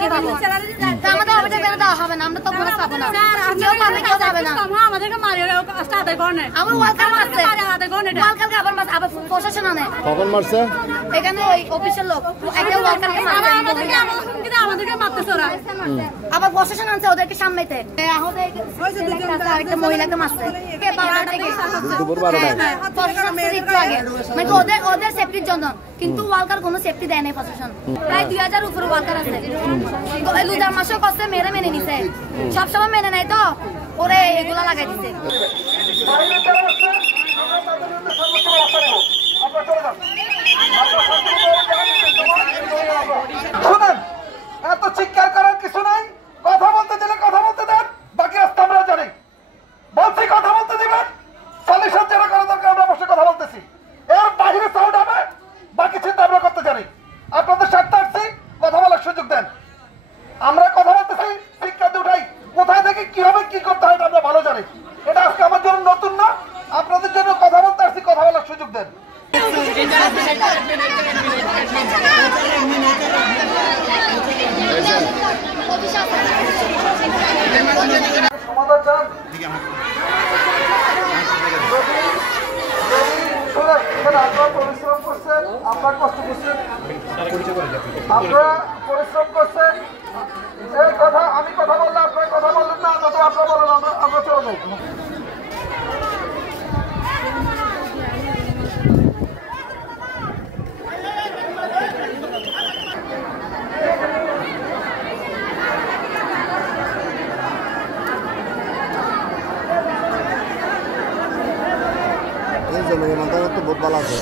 দিকে পাবো। আমাদের অফিসে বের দেওয়া হবে না, আমরা তো বোনাস পাবো না। কেউ পাবে, কেউ যাবে না। আমাদেরকে মারি আদায় করে আবার ওয়ালকার মারছে, ওয়ালকারকে আবার মারছে, আবার প্রশাসন আনে। কখন মারছে? এখানে ওই অফিসের লোক একটা ওয়ালকারকে মারছে, আমাদেরকে মারতেছে ওরা। আবার প্রশাসন আনছে ওদেরকে সামলাইতে। আরেকটা মহিলাকে মারছে দুপুর 12টায়। মানে ওদের সেফটির জন্য, কিন্তু ওয়ালকার কোনো সেফটি দেয় নাই প্রশাসন। প্রায় 2000 উপরে ওয়ালকার আছে। লুজার মাসও কষ্ট মেরে মেনে নিছে, সবসময় মেনে নেয় তো ওরে এগুলা লাগাই দিছে। এত চিৎকার করার কিছু নাই, কথা বলতে দিলে কথা বলতে দেন, বাকি রাস্তা আমরা জানি। বলছি কথা বলতে দিবেন, সলিউশন যারা করা দরকার আমরা অবশ্যই কথা বলতেছি। এর বাইরে সাউন্ড হবে, বাকি চিন্তা আমরা করতে জানি। আপনাদের স্বার্থে আসছি, কথা বলার সুযোগ দেন। আমরা কথা বলতেছি, শিক্ষা উঠাই, কোথায় থেকে কি হবে কি করতে হয় আমরা ভালো জানি। এটা আজকে আমার জন্য নতুন না, আপনাদের জন্য কথা বলতে আসছি, কথা বলার সুযোগ দেন। সমাধান চান? আপনারা পরিশ্রম করছেন, আপনারা কষ্ট করছেন, আপনারা পরিশ্রম করছেন। এই কথা আমি কথা বললে আপনারা কথা বললেন না, যত আপনারা বলেন আমরা চলে যাই। এই জন্য মতামত তো বহুত ভালো আছে।